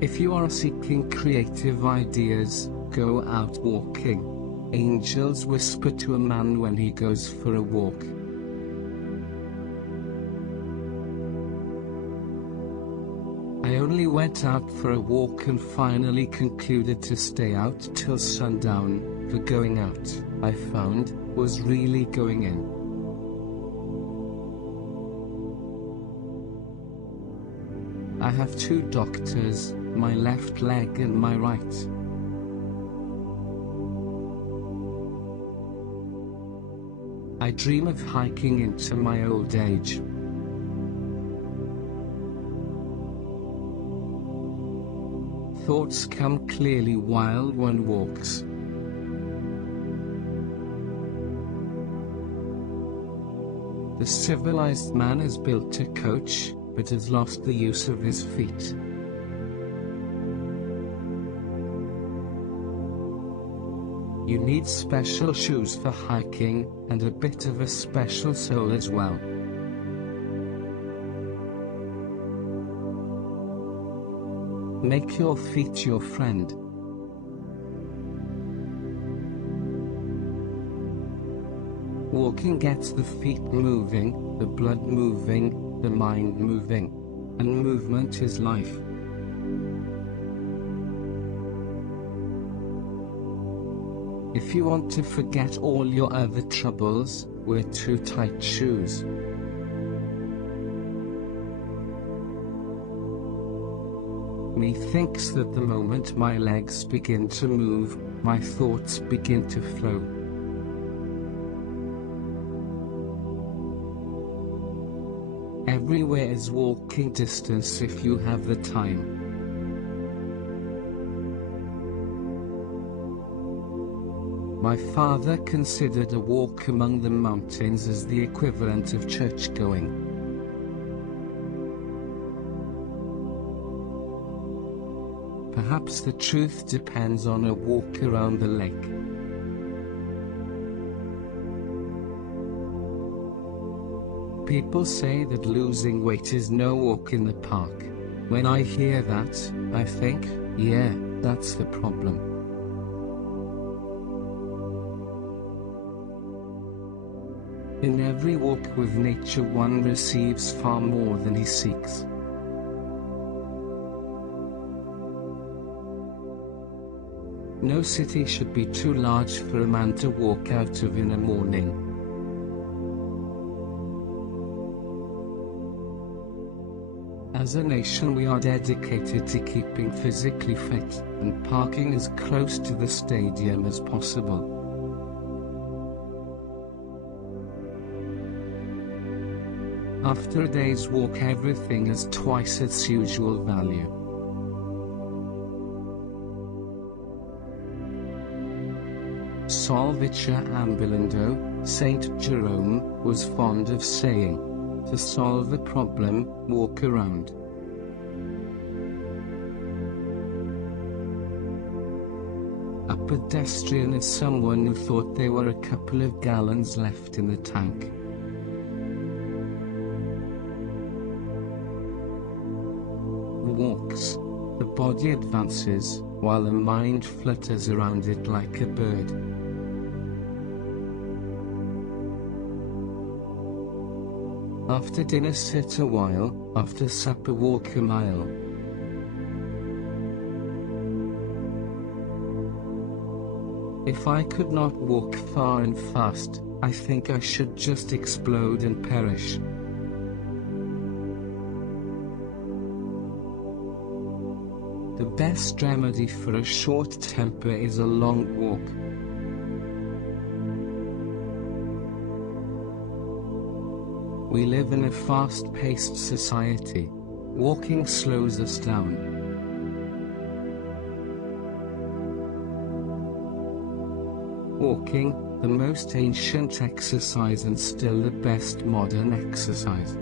If you are seeking creative ideas, go out walking. Angels whisper to a man when he goes for a walk. I only went out for a walk and finally concluded to stay out till sundown, for going out, I found, was really going in. I have two doctors, my left leg and my right. I dream of hiking into my old age. Thoughts come clearly while one walks. The civilized man is built a coach, but has lost the use of his feet. You need special shoes for hiking, and a bit of a special soul as well. Make your feet your friend. Walking gets the feet moving, the blood moving, the mind moving. And movement is life. If you want to forget all your other troubles, wear too tight shoes. Methinks that the moment my legs begin to move, my thoughts begin to flow. Everywhere is walking distance if you have the time. My father considered a walk among the mountains as the equivalent of church-going. Perhaps the truth depends on a walk around the lake. People say that losing weight is no walk in the park. When I hear that, I think, yeah, that's the problem. In every walk with nature one receives far more than he seeks. No city should be too large for a man to walk out of in a morning. As a nation we are dedicated to keeping physically fit, and parking as close to the stadium as possible. After a day's walk everything has twice its usual value. Solvitur ambulando, Saint Jerome, was fond of saying. To solve a problem, walk around. A pedestrian is someone who thought there were a couple of gallons left in the tank. Walks. The body advances, while the mind flutters around it like a bird. After dinner sit a while, after supper walk a mile. If I could not walk far and fast, I think I should just explode and perish. The best remedy for a short temper is a long walk. We live in a fast-paced society. Walking slows us down. Walking, the most ancient exercise and still the best modern exercise.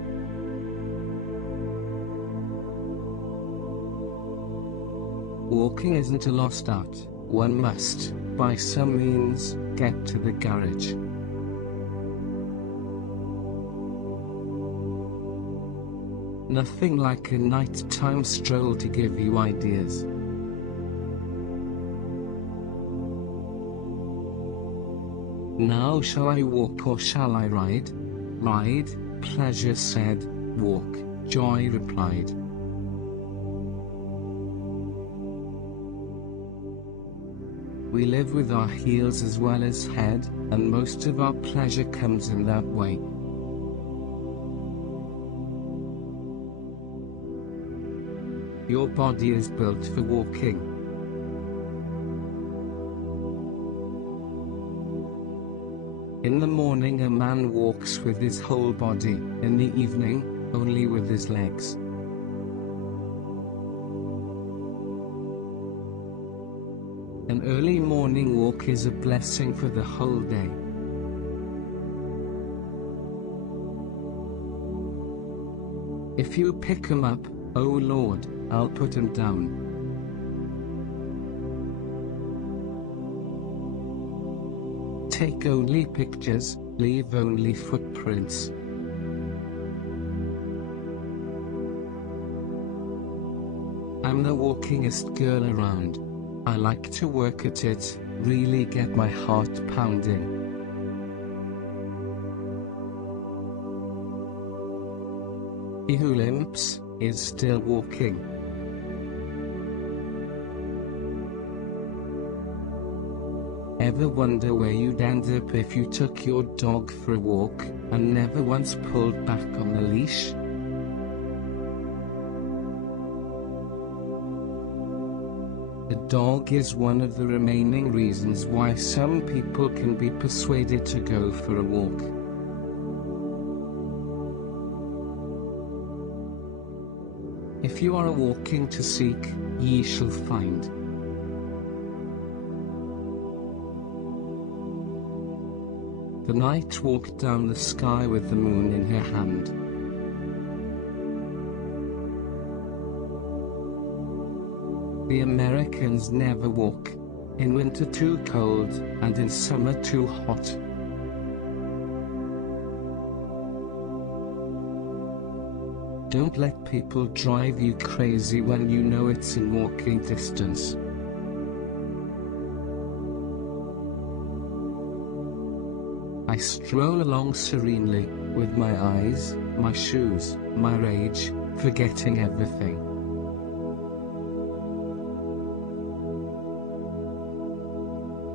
Walking isn't a lost art. One must, by some means, get to the garage. Nothing like a nighttime stroll to give you ideas. Now shall I walk or shall I ride? Ride, Pleasure said. Walk, Joy replied. We live with our heels as well as head, and most of our pleasure comes in that way. Your body is built for walking. In the morning a man walks with his whole body, in the evening, only with his legs. An early morning walk is a blessing for the whole day. If you pick 'em up, oh Lord, I'll put 'em down. Take only pictures, leave only footprints. I'm the walkingest girl around. I like to work at it, really get my heart pounding. He who limps is still walking. Ever wonder where you'd end up if you took your dog for a walk, and never once pulled back on the leash? The dog is one of the remaining reasons why some people can be persuaded to go for a walk. If you are walking to seek, ye shall find. The night walked down the sky with the moon in her hand. The Americans never walk. In winter too cold, and in summer too hot. Don't let people drive you crazy when you know it's in walking distance. I stroll along serenely, with my eyes, my shoes, my rage, forgetting everything.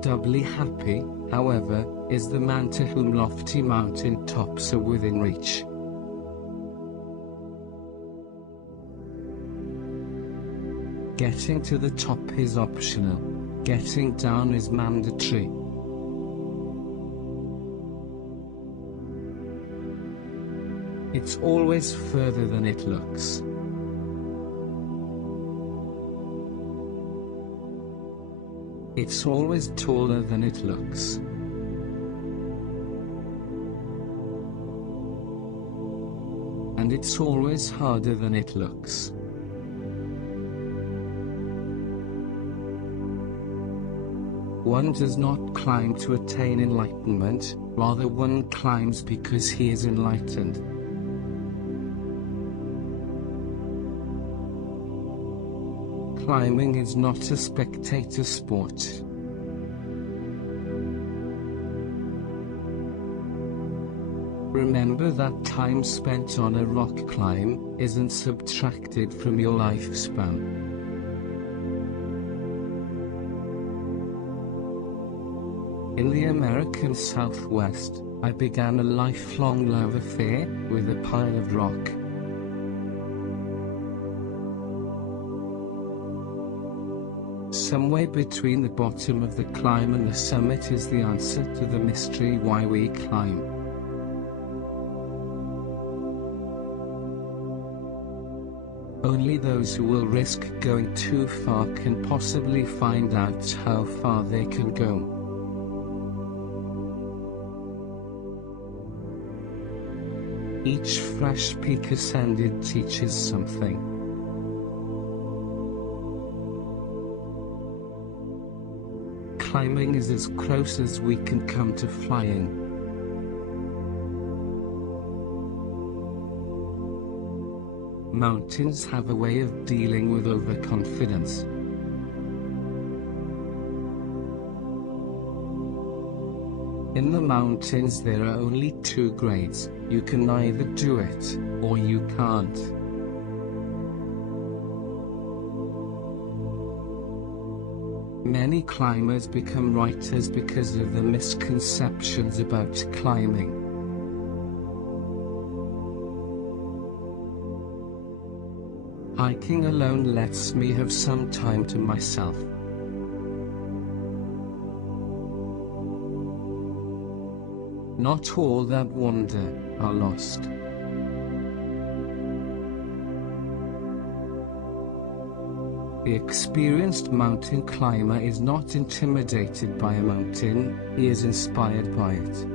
Doubly happy, however, is the man to whom lofty mountain tops are within reach. Getting to the top is optional. Getting down is mandatory. It's always further than it looks. It's always taller than it looks. And it's always harder than it looks. One does not climb to attain enlightenment, rather one climbs because he is enlightened. Climbing is not a spectator sport. Remember that time spent on a rock climb isn't subtracted from your lifespan. In the American Southwest, I began a lifelong love affair with a pile of rock. Somewhere between the bottom of the climb and the summit is the answer to the mystery why we climb. Only those who will risk going too far can possibly find out how far they can go. Each fresh peak ascended teaches something. Climbing is as close as we can come to flying. Mountains have a way of dealing with overconfidence. In the mountains there are only two grades: you can either do it, or you can't. Many climbers become writers because of the misconceptions about climbing. Hiking alone lets me have some time to myself. Not all that wander are lost. The experienced mountain climber is not intimidated by a mountain, he is inspired by it.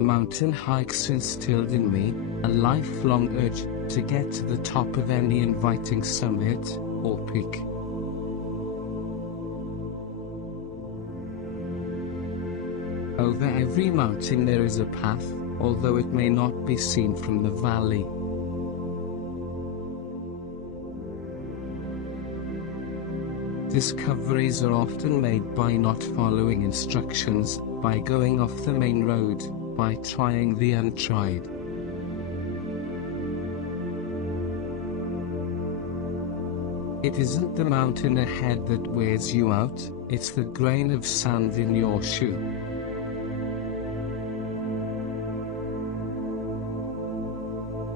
Mountain hikes instilled in me a lifelong urge to get to the top of any inviting summit or peak. Over every mountain there is a path, although it may not be seen from the valley. Discoveries are often made by not following instructions, by going off the main road, by trying the untried. It isn't the mountain ahead that wears you out, it's the grain of sand in your shoe.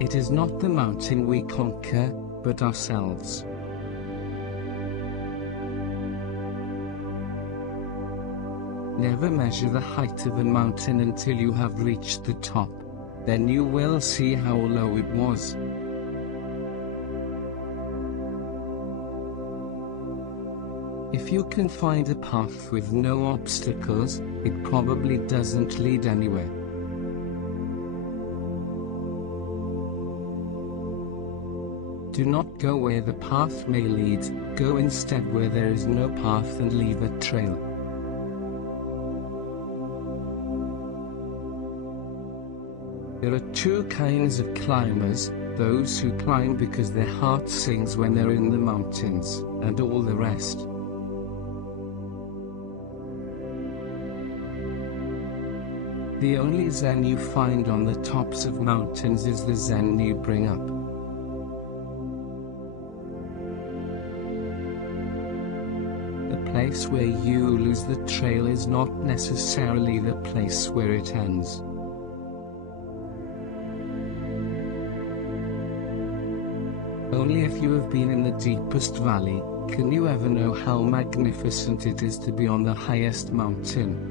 It is not the mountain we conquer, but ourselves. Never measure the height of a mountain until you have reached the top. Then you will see how low it was. If you can find a path with no obstacles, it probably doesn't lead anywhere. Do not go where the path may lead, go instead where there is no path and leave a trail. There are two kinds of climbers: those who climb because their heart sings when they're in the mountains, and all the rest. The only zen you find on the tops of mountains is the zen you bring up. The place where you lose the trail is not necessarily the place where it ends. Only if you have been in the deepest valley, can you ever know how magnificent it is to be on the highest mountain.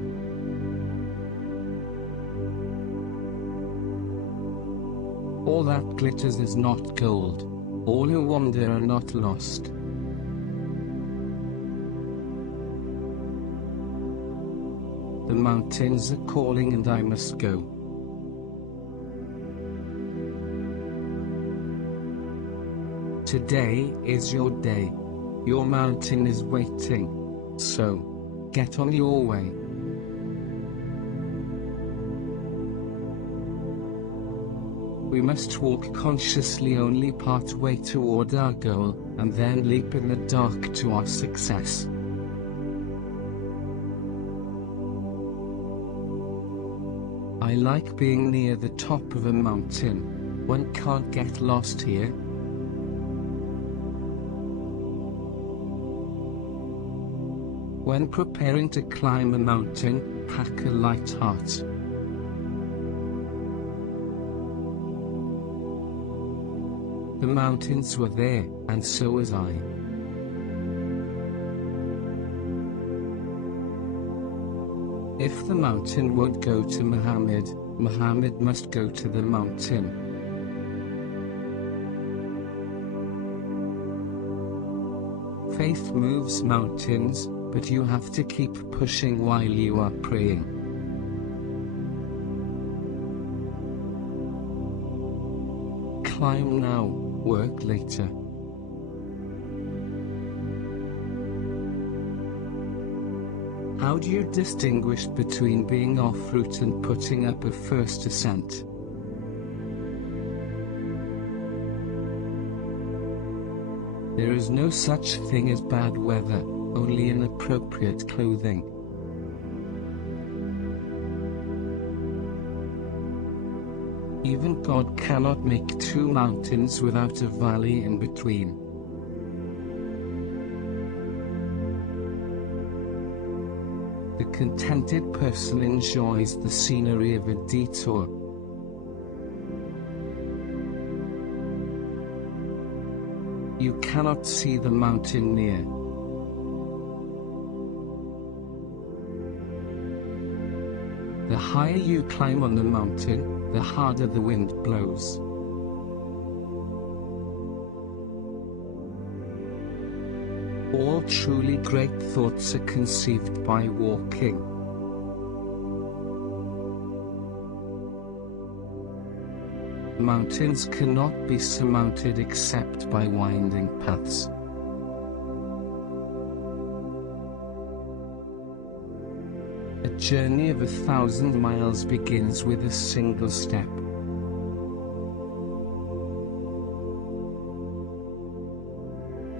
All that glitters is not gold. All who wander are not lost. The mountains are calling and I must go. Today is your day. Your mountain is waiting. So, get on your way. We must walk consciously only part way toward our goal, and then leap in the dark to our success. I like being near the top of a mountain. One can't get lost here. When preparing to climb a mountain, pack a light heart. The mountains were there, and so was I. If the mountain won't go to Muhammad, Muhammad must go to the mountain. Faith moves mountains, but you have to keep pushing while you are praying. Climb now, work later. How do you distinguish between being en route and putting up a first ascent? There is no such thing as bad weather, only inappropriate clothing. Even God cannot make two mountains without a valley in between. The contented person enjoys the scenery of a detour. You cannot see the mountain near. The higher you climb on the mountain, the harder the wind blows. All truly great thoughts are conceived by walking. Mountains cannot be surmounted except by winding paths. A journey of 1,000 miles begins with a single step.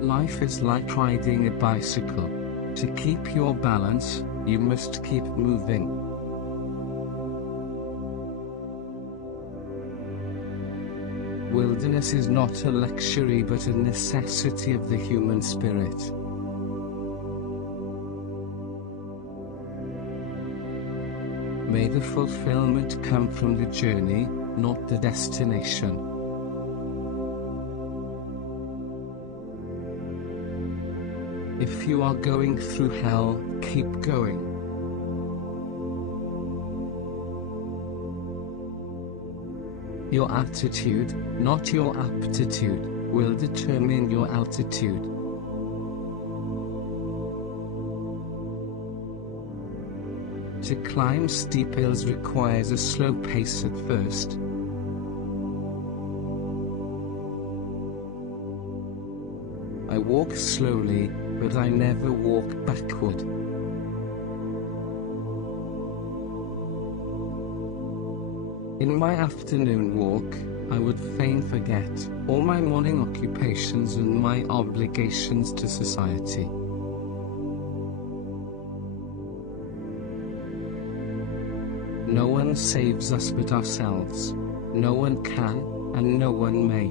Life is like riding a bicycle. To keep your balance, you must keep moving. Wilderness is not a luxury but a necessity of the human spirit. May the fulfillment come from the journey, not the destination. If you are going through hell, keep going. Your attitude, not your aptitude, will determine your altitude. To climb steep hills requires a slow pace at first. I walk slowly, but I never walk backward. In my afternoon walk, I would fain forget all my morning occupations and my obligations to society. No one saves us but ourselves. No one can, and no one may.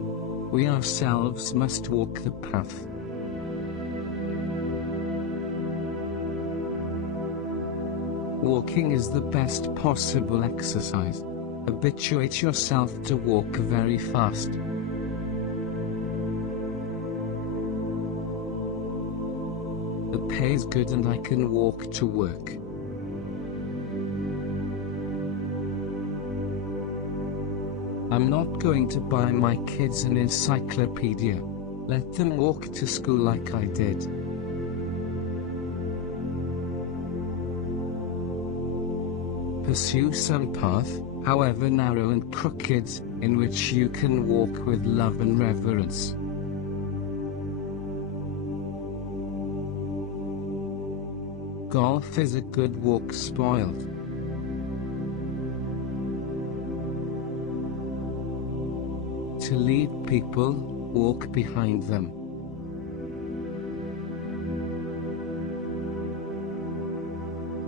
We ourselves must walk the path. Walking is the best possible exercise. Habituate yourself to walk very fast. The pay is good and I can walk to work. I'm not going to buy my kids an encyclopedia. Let them walk to school like I did. Pursue some path, however narrow and crooked, in which you can walk with love and reverence. Golf is a good walk spoiled. To lead people, walk behind them.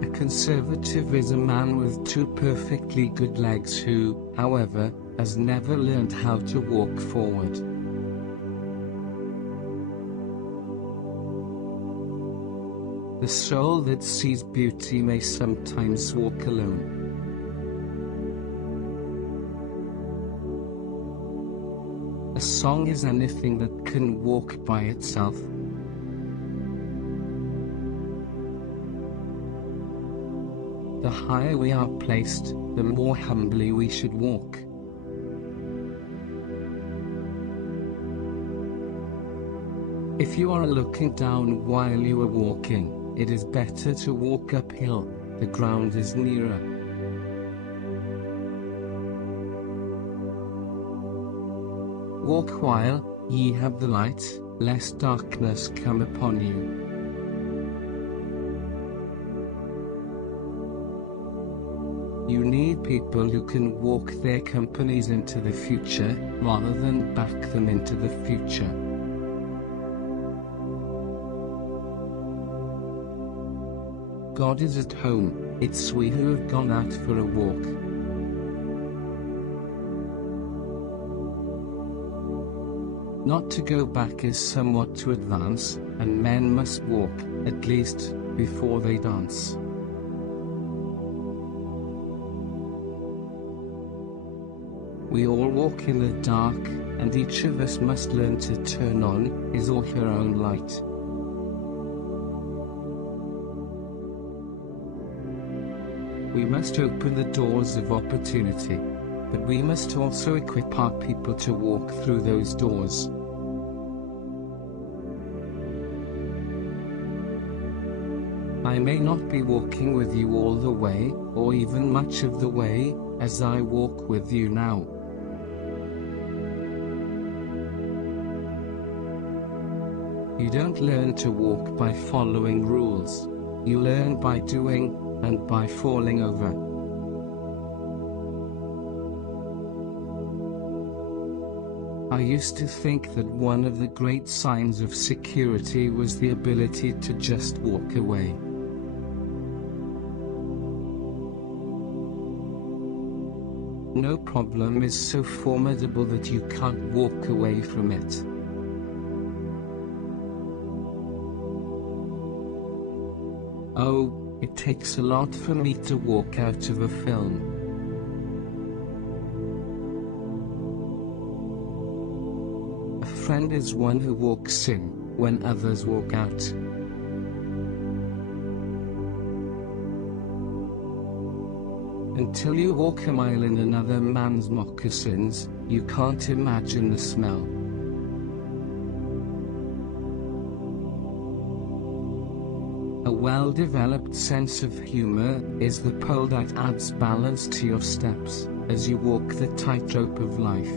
A conservative is a man with two perfectly good legs who, however, has never learned how to walk forward. The soul that sees beauty may sometimes walk alone. A song is anything that can walk by itself. The higher we are placed, the more humbly we should walk. If you are looking down while you are walking, it is better to walk uphill, the ground is nearer. Walk while ye have the light, lest darkness come upon you. You need people who can walk their companies into the future, rather than back them into the future. God is at home, it's we who have gone out for a walk. Not to go back is somewhat to advance, and men must walk, at least, before they dance. We all walk in the dark, and each of us must learn to turn on his or her own light. We must open the doors of opportunity, but we must also equip our people to walk through those doors. I may not be walking with you all the way, or even much of the way, as I walk with you now. You don't learn to walk by following rules. You learn by doing, and by falling over. I used to think that one of the great signs of security was the ability to just walk away. No problem is so formidable that you can't walk away from it. Oh, it takes a lot for me to walk out of a film. A friend is one who walks in, when others walk out. Until you walk a mile in another man's moccasins, you can't imagine the smell. A well-developed sense of humor is the pole that adds balance to your steps, as you walk the tightrope of life.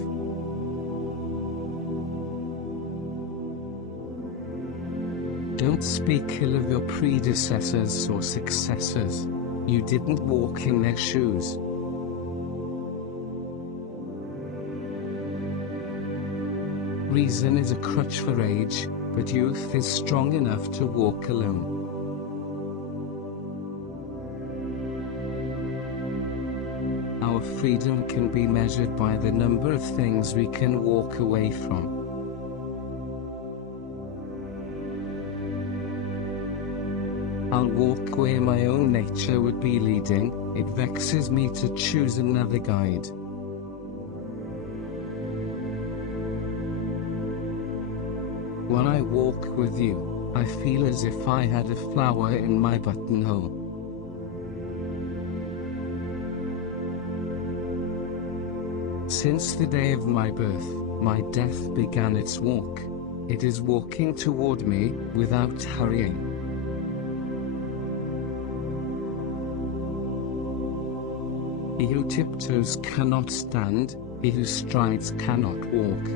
Don't speak ill of your predecessors or successors. You didn't walk in their shoes. Reason is a crutch for age, but youth is strong enough to walk alone. Our freedom can be measured by the number of things we can walk away from. I'll walk where my own nature would be leading. It vexes me to choose another guide. When I walk with you, I feel as if I had a flower in my buttonhole. Since the day of my birth, my death began its walk. It is walking toward me, without hurrying. He who tiptoes cannot stand, he who strides cannot walk.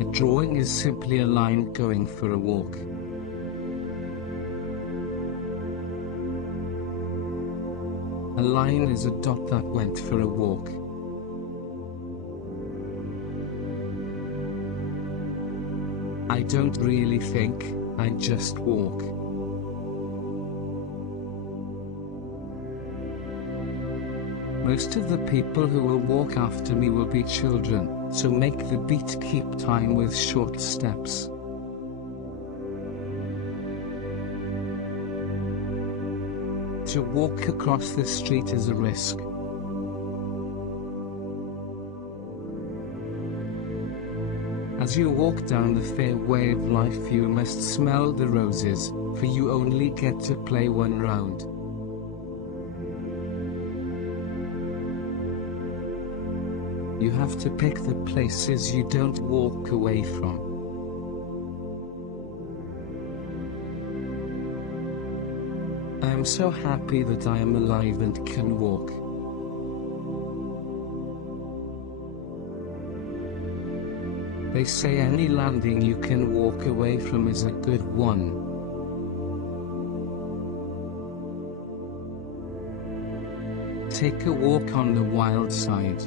A drawing is simply a line going for a walk. A line is a dot that went for a walk. I don't really think, I just walk. Most of the people who will walk after me will be children, so make the beat keep time with short steps. To walk across the street is a risk. As you walk down the fairway of life, you must smell the roses, for you only get to play one round. You have to pick the places you don't walk away from. I am so happy that I am alive and can walk. They say any landing you can walk away from is a good one. take a walk on the wild side.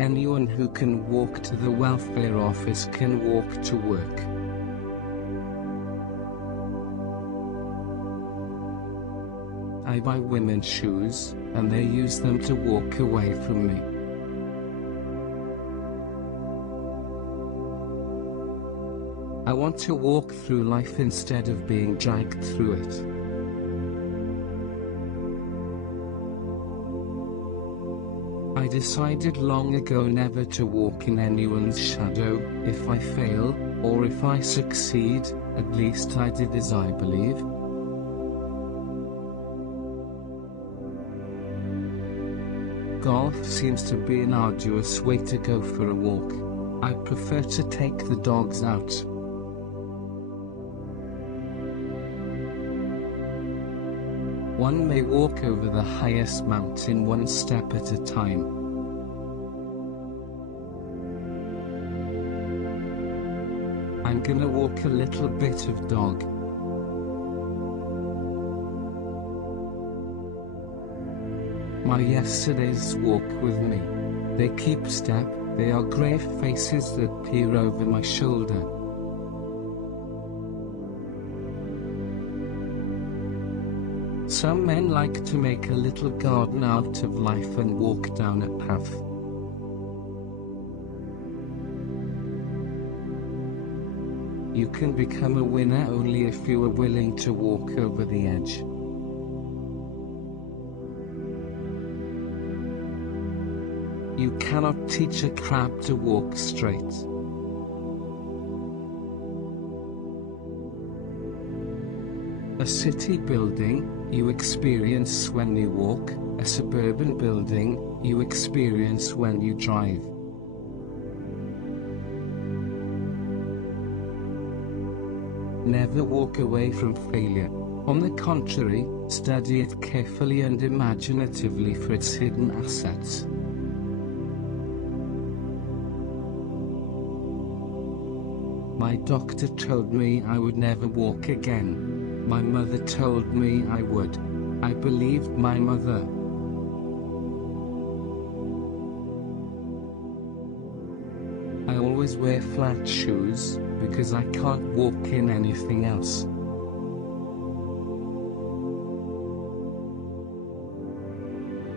Anyone who can walk to the welfare office can walk to work. I buy women's shoes, and they use them to walk away from me. I want to walk through life instead of being dragged through it. I decided long ago never to walk in anyone's shadow. If I fail, or if I succeed, at least I did as I believe. Golf seems to be an arduous way to go for a walk. I prefer to take the dogs out. One may walk over the highest mountain one step at a time. I'm gonna walk a little bit of dog. My yesterday's walk with me. They keep step, they are grave faces that peer over my shoulder. Some men like to make a little garden out of life and walk down a path. You can become a winner only if you are willing to walk over the edge. You cannot teach a crab to walk straight. A city building, you experience when you walk. A suburban building, you experience when you drive. Never walk away from failure. On the contrary, study it carefully and imaginatively for its hidden assets. My doctor told me I would never walk again. My mother told me I would. I believed my mother. I always wear flat shoes, because I can't walk in anything else.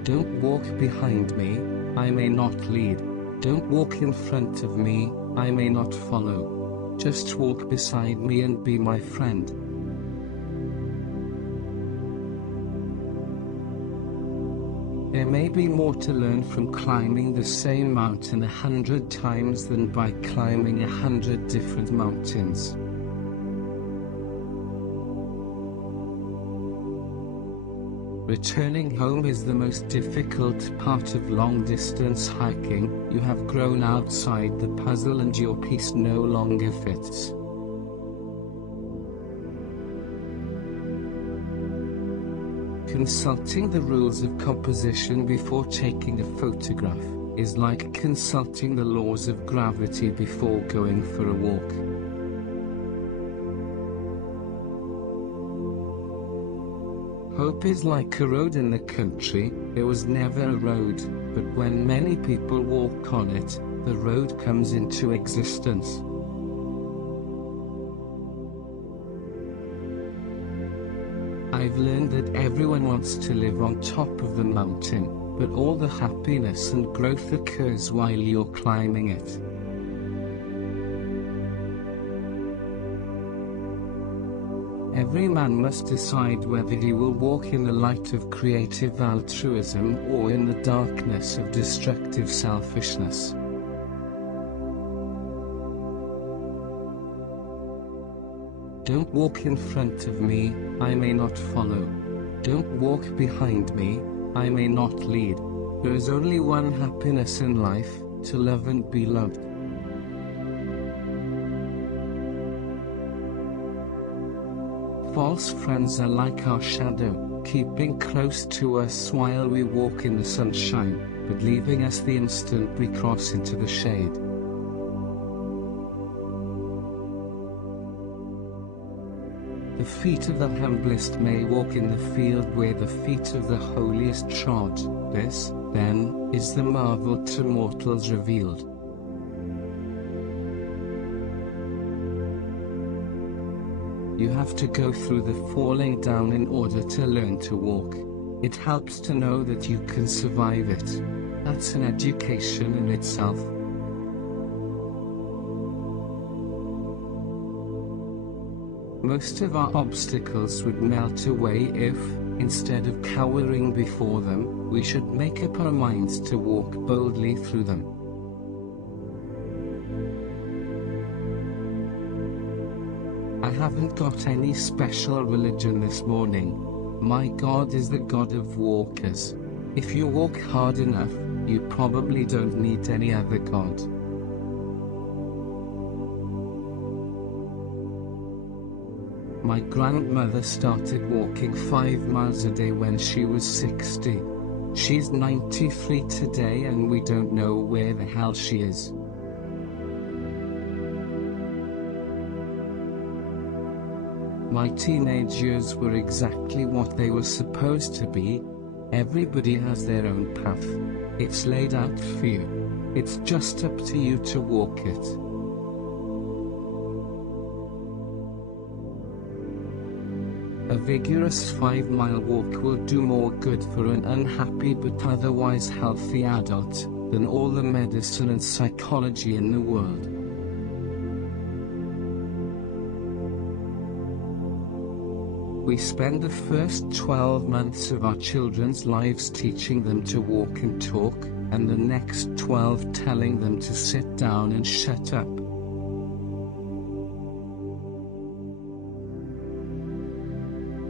Don't walk behind me, I may not lead. Don't walk in front of me, I may not follow. Just walk beside me and be my friend. There may be more to learn from climbing the same mountain 100 times than by climbing 100 different mountains. Returning home is the most difficult part of long-distance hiking. You have grown outside the puzzle and your piece no longer fits. Consulting the rules of composition before taking a photograph is like consulting the laws of gravity before going for a walk. Hope is like a road in the country. There was never a road, but when many people walk on it, the road comes into existence. I've learned that everyone wants to live on top of the mountain, but all the happiness and growth occurs while you're climbing it. Every man must decide whether he will walk in the light of creative altruism or in the darkness of destructive selfishness. Don't walk in front of me, I may not follow. Don't walk behind me, I may not lead. There is only one happiness in life, to love and be loved. False friends are like our shadow, keeping close to us while we walk in the sunshine, but leaving us the instant we cross into the shade. The feet of the humblest may walk in the field where the feet of the holiest trod. This, then, is the marvel to mortals revealed. You have to go through the falling down in order to learn to walk. It helps to know that you can survive it. That's an education in itself. Most of our obstacles would melt away if, instead of cowering before them, we should make up our minds to walk boldly through them. I haven't got any special religion this morning. My God is the God of walkers. If you walk hard enough, you probably don't need any other God. My grandmother started walking 5 miles a day when she was 60. She's 93 today and we don't know where the hell she is. My teenage years were exactly what they were supposed to be. Everybody has their own path. It's laid out for you. It's just up to you to walk it. A vigorous 5-mile walk will do more good for an unhappy but otherwise healthy adult than all the medicine and psychology in the world. We spend the first 12 months of our children's lives teaching them to walk and talk, and the next 12 telling them to sit down and shut up.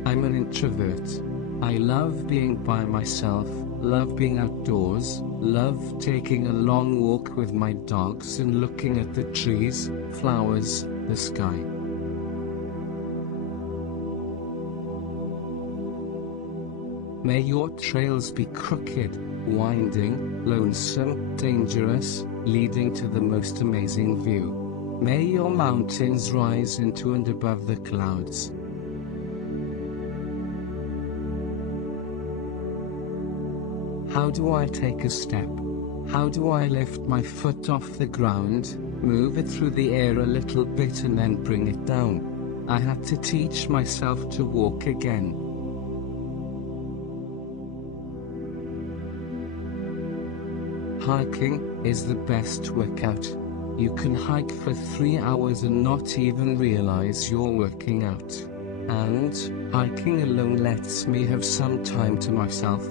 I'm an introvert. I love being by myself, love being outdoors, love taking a long walk with my dogs and looking at the trees, flowers, the sky. May your trails be crooked, winding, lonesome, dangerous, leading to the most amazing view. May your mountains rise into and above the clouds. How do I take a step? How do I lift my foot off the ground, move it through the air a little bit and then bring it down? I had to teach myself to walk again. Hiking is the best workout. You can hike for 3 hours and not even realize you're working out. And hiking alone lets me have some time to myself.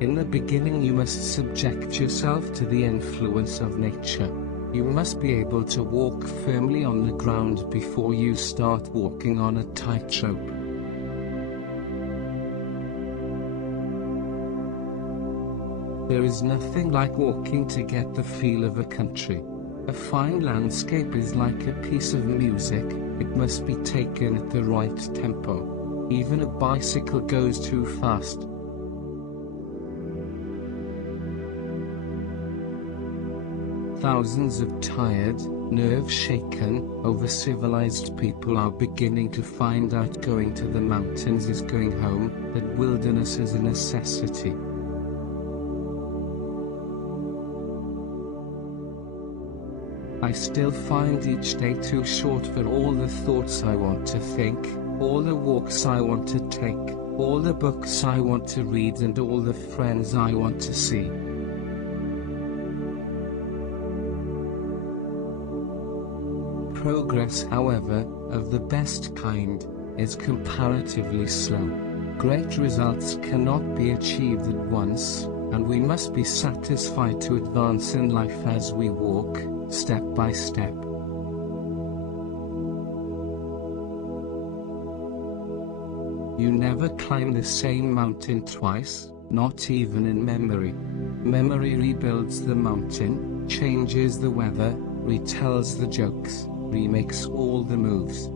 In the beginning you must subject yourself to the influence of nature. You must be able to walk firmly on the ground before you start walking on a tightrope. There is nothing like walking to get the feel of a country. A fine landscape is like a piece of music, it must be taken at the right tempo. Even a bicycle goes too fast. Thousands of tired, nerve-shaken, over-civilized people are beginning to find out going to the mountains is going home, that wilderness is a necessity. I still find each day too short for all the thoughts I want to think, all the walks I want to take, all the books I want to read and all the friends I want to see. Progress, however, of the best kind, is comparatively slow. Great results cannot be achieved at once, and we must be satisfied to advance in life as we walk, step by step. You never climb the same mountain twice, not even in memory. Memory rebuilds the mountain, changes the weather, retells the jokes, remakes all the moves.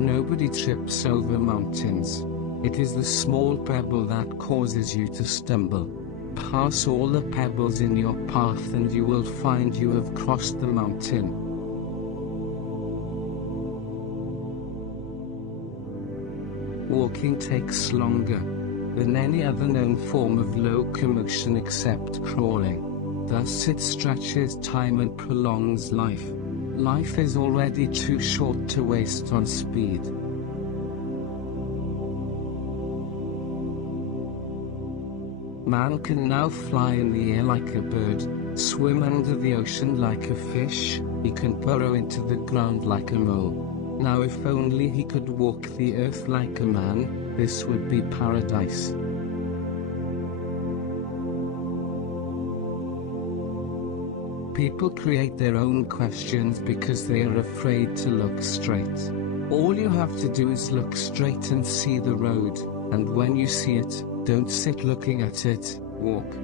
Nobody trips over mountains. It is the small pebble that causes you to stumble. Pass all the pebbles in your path and you will find you have crossed the mountain. Walking takes longer than any other known form of locomotion except crawling. Thus it stretches time and prolongs life. Life is already too short to waste on speed. Man can now fly in the air like a bird, swim under the ocean like a fish, he can burrow into the ground like a mole. Now if only he could walk the earth like a man, this would be paradise. People create their own questions because they are afraid to look straight. All you have to do is look straight and see the road, and when you see it, don't sit looking at it, walk.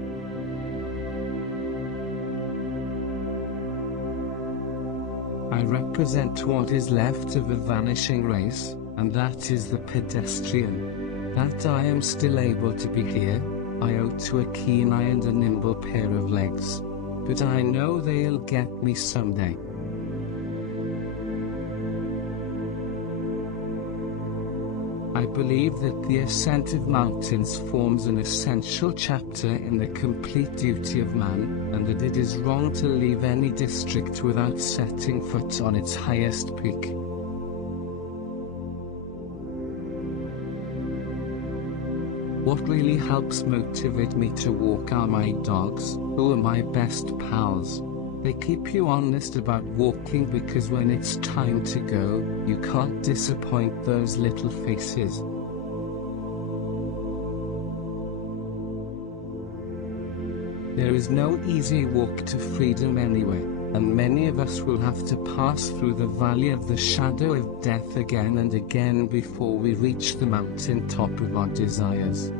I represent what is left of a vanishing race, and that is the pedestrian. That I am still able to be here, I owe to a keen eye and a nimble pair of legs. But I know they'll get me someday. I believe that the ascent of mountains forms an essential chapter in the complete duty of man, and that it is wrong to leave any district without setting foot on its highest peak. What really helps motivate me to walk are my dogs, who are my best pals. They keep you honest about walking because when it's time to go, you can't disappoint those little faces. There is no easy walk to freedom anywhere, and many of us will have to pass through the valley of the shadow of death again and again before we reach the mountain top of our desires.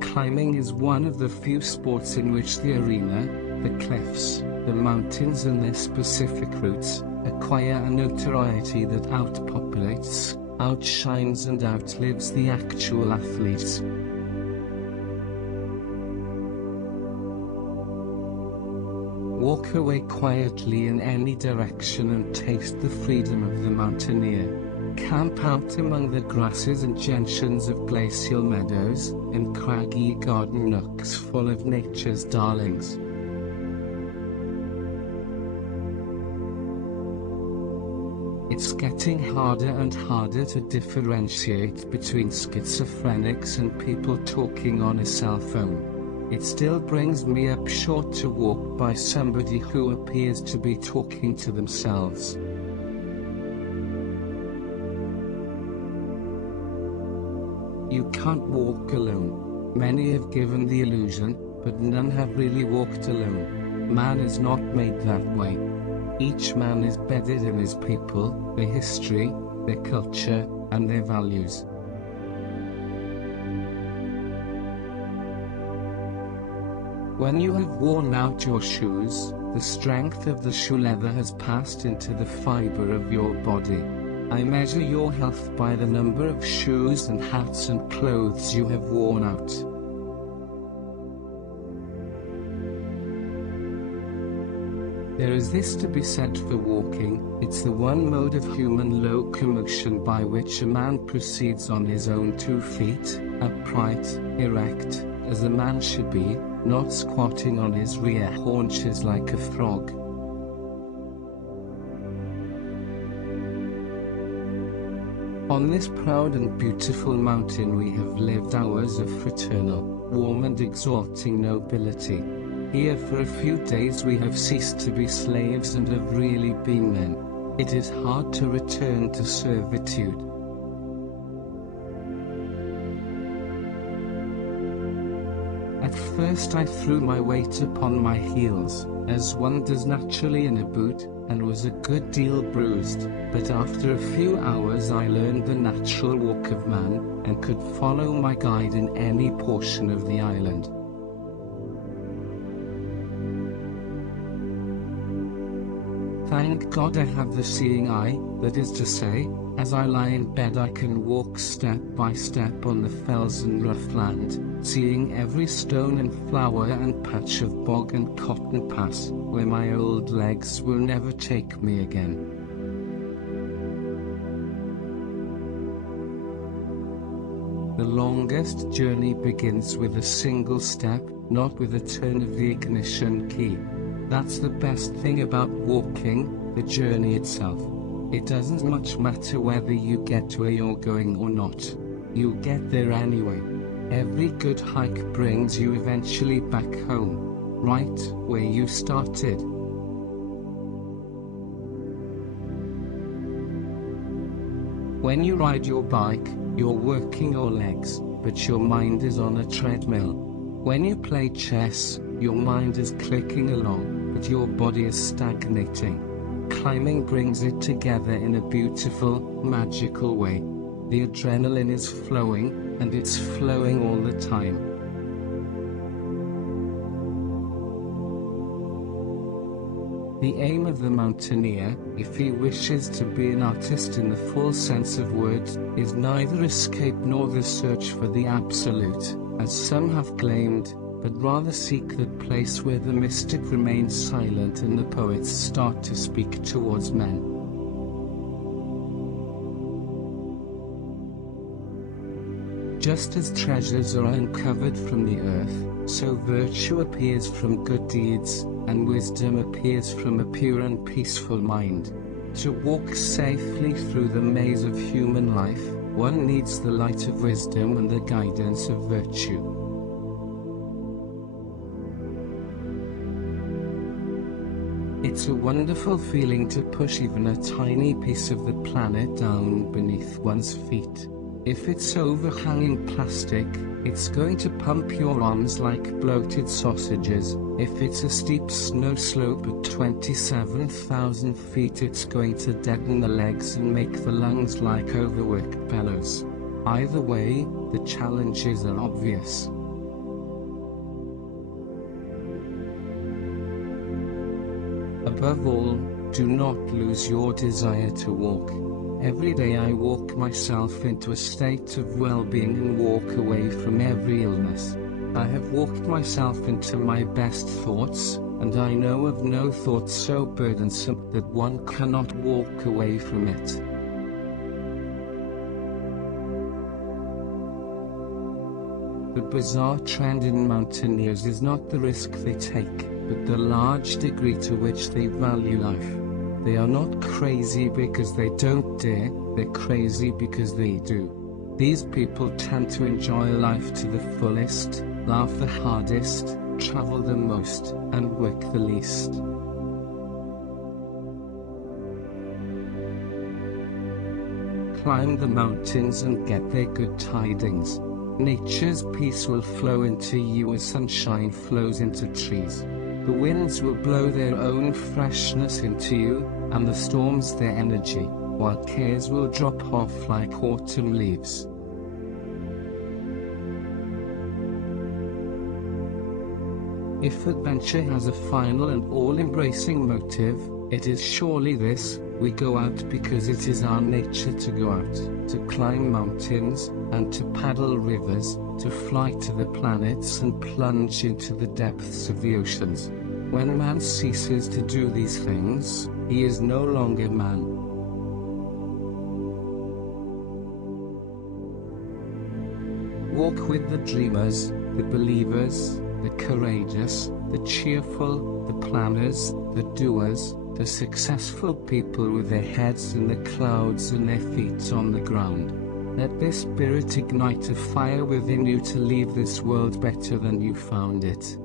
Climbing is one of the few sports in which the arena, the cliffs, the mountains and their specific routes, acquire a notoriety that outpopulates, outshines and outlives the actual athletes. Walk away quietly in any direction and taste the freedom of the mountaineer. Camp out among the grasses and gentians of glacial meadows, in craggy garden nooks full of nature's darlings. It's getting harder and harder to differentiate between schizophrenics and people talking on a cell phone. It still brings me up short to walk by somebody who appears to be talking to themselves. You can't walk alone. Many have given the illusion, but none have really walked alone. Man is not made that way. Each man is bedded in his people, their history, their culture, and their values. When you have worn out your shoes, the strength of the shoe leather has passed into the fiber of your body. I measure your health by the number of shoes and hats and clothes you have worn out. There is this to be said for walking: it's the one mode of human locomotion by which a man proceeds on his own 2 feet, upright, erect, as a man should be, not squatting on his rear haunches like a frog. On this proud and beautiful mountain we have lived hours of fraternal, warm and exalting nobility. Here for a few days we have ceased to be slaves and have really been men. It is hard to return to servitude. At first I threw my weight upon my heels, as one does naturally in a boot, and was a good deal bruised, but after a few hours I learned the natural walk of man, and could follow my guide in any portion of the island. Thank God I have the seeing eye, that is to say, as I lie in bed I can walk step by step on the fells and rough land, seeing every stone and flower and patch of bog and cotton pass, where my old legs will never take me again. The longest journey begins with a single step, not with a turn of the ignition key. That's the best thing about walking, the journey itself. It doesn't much matter whether you get where you're going or not. You'll get there anyway. Every good hike brings you eventually back home, right where you started. When you ride your bike, you're working your legs, but your mind is on a treadmill. When you play chess, your mind is clicking along, but your body is stagnating. Climbing brings it together in a beautiful, magical way. The adrenaline is flowing, and it's flowing all the time. The aim of the mountaineer, if he wishes to be an artist in the full sense of words, is neither escape nor the search for the absolute, as some have claimed, but rather seek that place where the mystic remains silent and the poets start to speak towards men. Just as treasures are uncovered from the earth, so virtue appears from good deeds, and wisdom appears from a pure and peaceful mind. To walk safely through the maze of human life, one needs the light of wisdom and the guidance of virtue. It's a wonderful feeling to push even a tiny piece of the planet down beneath one's feet. If it's overhanging plastic, it's going to pump your arms like bloated sausages. If it's a steep snow slope at 27,000 feet, it's going to deaden the legs and make the lungs like overworked bellows. Either way, the challenges are obvious. Above all, do not lose your desire to walk. Every day I walk myself into a state of well-being and walk away from every illness. I have walked myself into my best thoughts, and I know of no thought so burdensome that one cannot walk away from it. The bizarre trend in mountaineers is not the risk they take, but the large degree to which they value life. They are not crazy because they don't dare, they're crazy because they do. These people tend to enjoy life to the fullest, laugh the hardest, travel the most, and work the least. Climb the mountains and get their good tidings. Nature's peace will flow into you as sunshine flows into trees. The winds will blow their own freshness into you, and the storms their energy, while cares will drop off like autumn leaves. If adventure has a final and all-embracing motive, it is surely this: we go out because it is our nature to go out, to climb mountains, and to paddle rivers, to fly to the planets and plunge into the depths of the oceans. When man ceases to do these things, he is no longer man. Walk with the dreamers, the believers, the courageous, the cheerful, the planners, the doers, the successful people with their heads in the clouds and their feet on the ground. Let this spirit ignite a fire within you to leave this world better than you found it.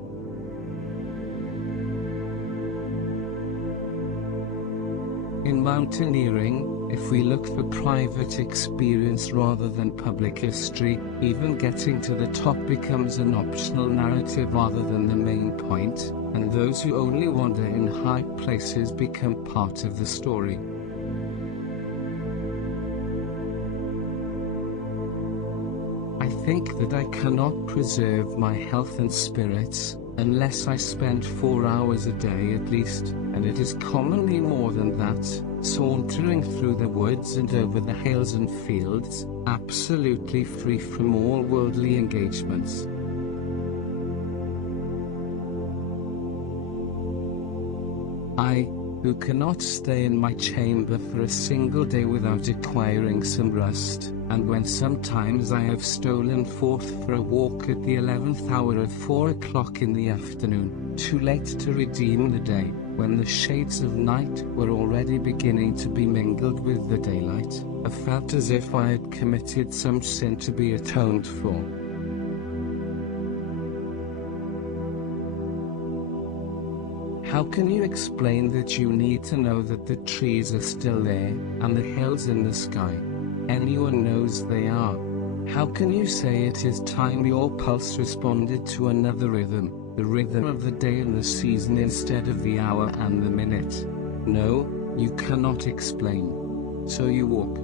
In mountaineering, if we look for private experience rather than public history, even getting to the top becomes an optional narrative rather than the main point, and those who only wander in high places become part of the story. I think that I cannot preserve my health and spirits, unless I spend 4 hours a day at least, and it is commonly more than that, sauntering through the woods and over the hills and fields, absolutely free from all worldly engagements. I, who cannot stay in my chamber for a single day without acquiring some rest, and when sometimes I have stolen forth for a walk at the 11th hour at 4 o'clock in the afternoon, too late to redeem the day, when the shades of night were already beginning to be mingled with the daylight, I felt as if I had committed some sin to be atoned for. How can you explain that you need to know that the trees are still there, and the hills in the sky? Anyone knows they are. How can you say it is time your pulse responded to another rhythm, the rhythm of the day and the season instead of the hour and the minute? No, you cannot explain. So you walk,